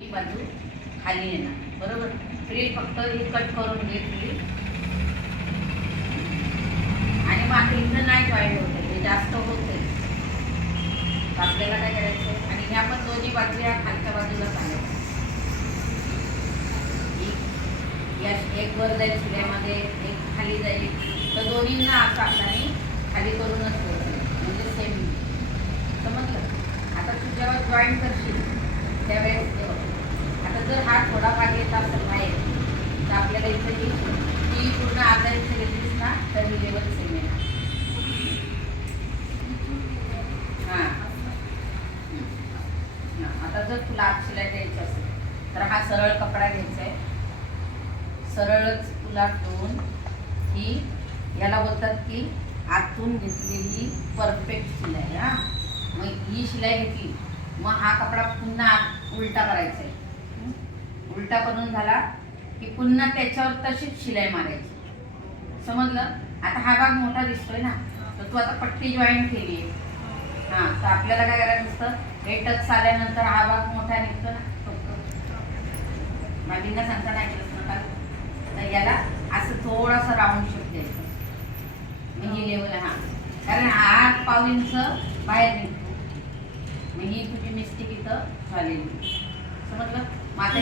ही बाजू खाली येणार. बरोबर? फ्री फक्त ही कट करून घेतली. आणि मागे इथं नाही जॉईन होते. हे जास्त होते. तर आपल्याला काय करायचं? आणि ह्या पण दोन्ही बाजू या खालच्या बाजूला सांगायचं या एक वर जाईल शिल्यामध्ये एक खाली जाईल. तर दोन्हींना असं आपल्याने खाली करूनच म्हणजे सेम समजलं? आता तुझ्यावर जॉईन करशील त्यावेळेस हे बघ. आता जर हा थोडा भाग येत असेल बाहेर तर ती पूर्ण अर्धा इंच घेतलीस ना तर ही लेवल सेम येणार हां. आता जर तुला आत शिलाई द्यायची असेल तर हा सरळ कपडा घ्यायचा आहे. सरळच तुला ठेवून ही याला बोलतात की आतून घेतलेली परफेक्ट शिलाई हा. मग ही शिलाई घेतली मग हा कपडा पुन्हा उलटा करायचा आहे. उलटा करून झाला की पुन्हा त्याच्यावर तशीच शिलाई मारायची. समजलं? आता हा भाग मोठा दिसतोय ना? तर तू आता पट्टी जॉईन केली. आहे हां तर आपल्याला काय करायचं असतं हे टच आल्यानंतर हा भाग मोठा निघतो ना? बाबींना सांगता नाही केलं. तर याला असं थोडासा राऊंड शेप द्यायचं. म्हणजे लेवल हा. कारण आठ पावलींच बाहेर निघतो. मग म्हणजे ही तुझी मिस्टेक इथं झालेली. समजलं? मग